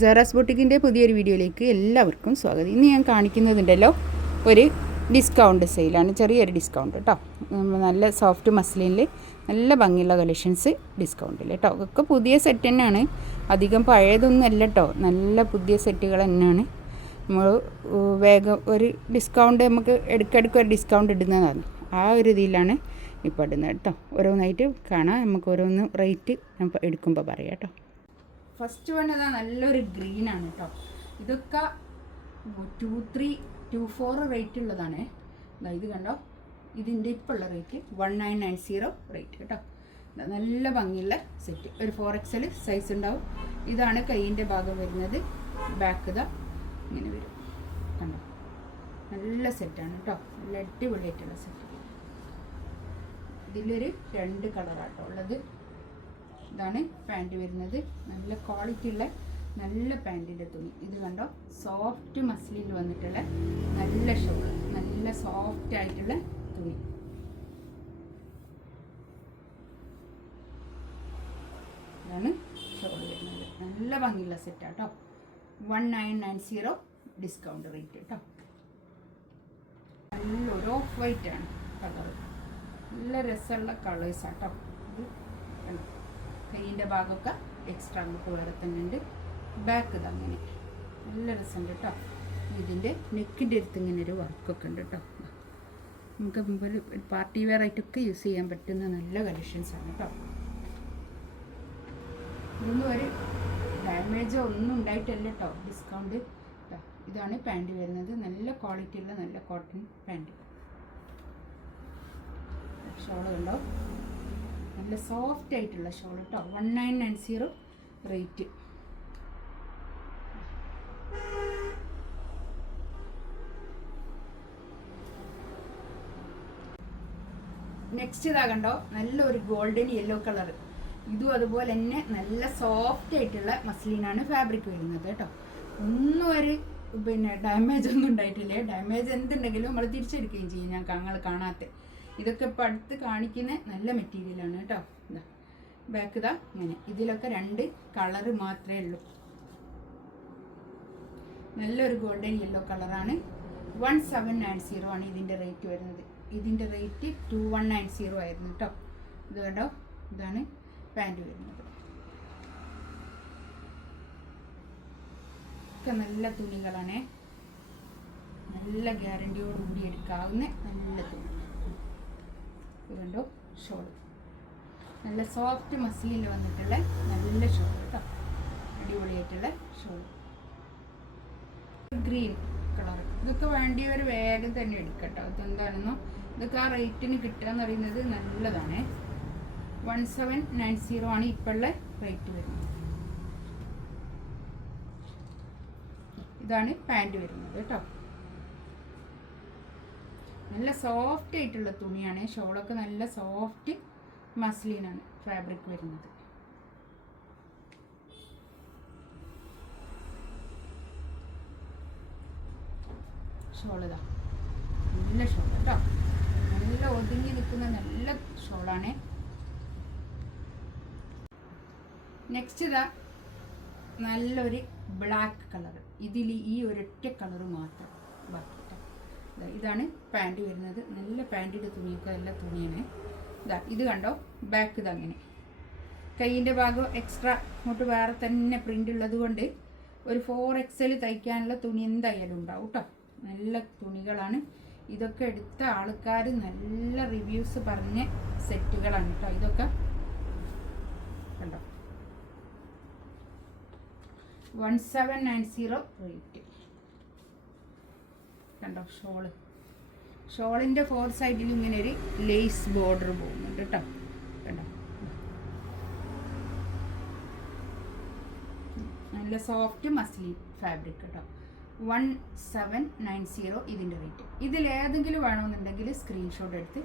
Sara's ബൊട്ടിക്കിൻ്റെ പുതിയൊരു വീഡിയോയിലേക്ക് എല്ലാവർക്കും സ്വാഗതം. ഇന്ന് ഞാൻ കാണിക്കുന്നതുണ്ടല്ലോ ഒരു ഡിസ്കൗണ്ട് സെയിലാണ്, ചെറിയൊരു ഡിസ്കൗണ്ട് കേട്ടോ. നല്ല സോഫ്റ്റ് മസ്ലിനിൽ നല്ല ഭംഗിയുള്ള കളക്ഷൻസ് ഡിസ്കൗണ്ടിൽ കേട്ടോ. ഒക്കെ പുതിയ സെറ്റ് തന്നെയാണ്, അധികം പഴയതൊന്നും അല്ല കേട്ടോ. നല്ല പുതിയ സെറ്റുകൾ തന്നെയാണ്. നമ്മൾ വേഗം ഒരു ഡിസ്കൗണ്ട് നമുക്ക് ഇടയ്ക്കിടയ്ക്ക് ഒരു ഡിസ്കൗണ്ട് ഇടുന്നതാണ്. ആ ഒരു രീതിയിലാണ് ഇപ്പോൾ ഇടുന്നത് കേട്ടോ. ഓരോന്നായിട്ട് കാണാം, നമുക്ക് ഓരോന്ന് റേറ്റ് എടുക്കുമ്പോൾ പറയാം കേട്ടോ. ഫസ്റ്റ് വൺ ഇതാ നല്ലൊരു ഗ്രീനാണ് കേട്ടോ. ഇതൊക്കെ 2324 റേറ്റ് ഉള്ളതാണ്. ഇത് കണ്ടോ, ഇതിൻ്റെ ഇപ്പോൾ ഉള്ള റേറ്റ് 1990 റേറ്റ് കേട്ടോ. നല്ല ഭംഗിയുള്ള സെറ്റ്, ഒരു 4XL സൈസ് ഉണ്ടാവും. ഇതാണ് കൈയിൻ്റെ ഭാഗം വരുന്നത്. ബാക്ക് ഇതാ ഇങ്ങനെ വരും കണ്ടോ. നല്ല സെറ്റാണ് കേട്ടോ, നല്ല അടിപൊളിയായിട്ടുള്ള സെറ്റ്. ഇതിലൊരു 2 കളറാട്ടോ ഉള്ളത്. ഇതാണ് പാൻറ്റ് വരുന്നത്. നല്ല ക്വാളിറ്റി ഉള്ള നല്ല പാൻറ്റിൻ്റെ തുണി. ഇത് കണ്ടോ, സോഫ്റ്റ് മസ്ലിൻ വന്നിട്ടുള്ള നല്ല ഷോൾ, നല്ല സോഫ്റ്റ് ആയിട്ടുള്ള തുണി. ഇതാണ് ഷോൾ വരുന്നത്. നല്ല ഭംഗിയുള്ള സെറ്റാട്ടോ. 1990 ഡിസ്കൗണ്ട് റേറ്റ് കേട്ടോ. നല്ലൊരു ഓഫ് വൈറ്റ് ആണ് കളർ, നല്ല രസമുള്ള കളേഴ്സാട്ടോ. ഇത് കണ്ടോ, കൈയിൻ്റെ ഭാഗമൊക്കെ എക്സ്ട്രാ നമുക്ക് വേറെ തന്നെ ഉണ്ട്. ബാക്ക് ഇത് അങ്ങനെ നല്ല രസമുണ്ട് കേട്ടോ. ഇതിൻ്റെ നെക്കിൻ്റെ അടുത്ത് ഇങ്ങനെ ഒരു വർക്കൊക്കെ ഉണ്ട് കേട്ടോ. നമുക്ക് മുമ്പിൽ പാർട്ടി വെയർ ആയിട്ടൊക്കെ യൂസ് ചെയ്യാൻ പറ്റുന്ന നല്ല കളക്ഷൻസാണ് കേട്ടോ. ഇതൊന്നും ഒരു ഡാമേജോ ഒന്നും ഉണ്ടായിട്ടല്ല കേട്ടോ, ഡിസ്കൗണ്ട് കേട്ടോ. ഇതാണ് പാൻറ്റ് വരുന്നത്. നല്ല ക്വാളിറ്റിയുള്ള നല്ല കോട്ടൺ പാൻറ്റ്. ഷോൾ കണ്ടോ, നല്ല സോഫ്റ്റ് ആയിട്ടുള്ള ഷോൾ കേട്ടോ. 1990 റേറ്റ്. നെക്സ്റ്റ് ഇതാ കണ്ടോ, നല്ലൊരു ഗോൾഡൻ യെല്ലോ കളർ. ഇതും അതുപോലെ തന്നെ നല്ല സോഫ്റ്റ് ആയിട്ടുള്ള മസ്ലിനാണ് ഫാബ്രിക് വരുന്നത് കേട്ടോ. ഒന്നും ഒരു ഡാമേജ് ഒന്നും ഉണ്ടായിട്ടില്ല. ഡാമേജ് എന്തുണ്ടെങ്കിലും നമ്മൾ തിരിച്ചെടുക്കുകയും ചെയ്യും. ഞങ്ങൾ കാണാത്ത ഇതൊക്കെ ഇപ്പോൾ അടുത്ത് കാണിക്കുന്ന നല്ല മെറ്റീരിയലാണ് കേട്ടോ. ഇതാ ബാക്ക് ഇതാ ഇങ്ങനെ. ഇതിലൊക്കെ 2 കളറ് മാത്രമേ ഉള്ളൂ. നല്ലൊരു ഗോൾഡൻ യെല്ലോ കളറാണ്. 1790 ആണ് ഇതിൻ്റെ റേറ്റ് വരുന്നത്. ഇതിൻ്റെ റേറ്റ് 2190 ആയിരുന്നു കേട്ടോ. ഇത് കേട്ടോ, ഇതാണ് പാൻറ്റ് വരുന്നത്. ഒക്കെ നല്ല തുണികളാണ്, നല്ല ഗ്യാരണ്ടിയോടുകൂടി എടുക്കാവുന്ന നല്ല തുണി. ഇത് കണ്ടോ, ഷോൾ നല്ല സോഫ്റ്റ് മസ്ലിനിൽ വന്നിട്ടുള്ള നല്ല ഷോൾ കേട്ടോ. അടിപൊളിയായിട്ടുള്ള ഷോൾ. Green colour. ഇതൊക്കെ വേണ്ടിയവർ വേഗം തന്നെ എടുക്കട്ടോ. ഇതെന്താണെന്നോ, ഇതൊക്കെ ആ റേറ്റിന് കിട്ടുക എന്ന് പറയുന്നത് നല്ലതാണ്. 1790 ആണ് ഇപ്പോഴുള്ള റേറ്റ് വരുന്നത്. ഇതാണ് പാൻറ്റ് വരുന്നത് കേട്ടോ. നല്ല സോഫ്റ്റ് ആയിട്ടുള്ള തുണിയാണ്. ഷോളൊക്കെ നല്ല സോഫ്റ്റ് മസ്ലിനാണ് ഫാബ്രിക് വരുന്നത്. ഷോളിതാ നല്ല ഷോൾ കേട്ടോ. നല്ല ഒതുങ്ങി നിൽക്കുന്ന നല്ല ഷോളാണ്. നെക്സ്റ്റ് ഇതാ നല്ലൊരു ബ്ലാക്ക് കളർ. ഇതിൽ ഈ ഒരൊറ്റ കളറ് മാത്രം ബാക്കി. ഇതാണ് പാൻറ്റ് വരുന്നത്. നല്ല പാൻറ്റിൻ്റെ തുണിയൊക്കെ നല്ല തുണിയാണ്. ഇതാ ഇത് കണ്ടോ, ബാക്ക് ഇത് അങ്ങനെ. കൈയിൻ്റെ ഭാഗം എക്സ്ട്രാ ഇങ്ങോട്ട് വേറെ തന്നെ പ്രിൻ്റ് ഉള്ളത് കൊണ്ട് ഒരു 4XL തയ്ക്കാനുള്ള തുണി എന്തായാലും ഉണ്ടാവും കേട്ടോ. നല്ല തുണികളാണ്. ഇതൊക്കെ എടുത്ത ആൾക്കാർ നല്ല റിവ്യൂസ് പറഞ്ഞ സെറ്റുകളാണ് കേട്ടോ. ഇതൊക്കെ കണ്ടോ, 1790 റേറ്റ് കണ്ടോ. ഷോളിൻ്റെ 4 സൈഡിലും ഇങ്ങനെ ഒരു ലേസ് ബോർഡർ പോകുന്നുണ്ട് കേട്ടോ. കണ്ടോ, നല്ല സോഫ്റ്റ് മസ്ലിൻ ഫാബ്രിക് കേട്ടോ. 1790 ഇതിൻ്റെ റേറ്റ്. ഇതിലേതെങ്കിലും വേണമെന്നുണ്ടെങ്കിൽ സ്ക്രീൻഷോട്ട് എടുത്ത്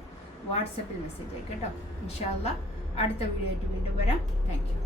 വാട്സപ്പിൽ മെസ്സേജ് അയക്കാം കേട്ടോ. ഇൻഷാ അല്ലാഹ് അടുത്ത വീഡിയോ ആയിട്ട് വീണ്ടും വരാം. Thank you.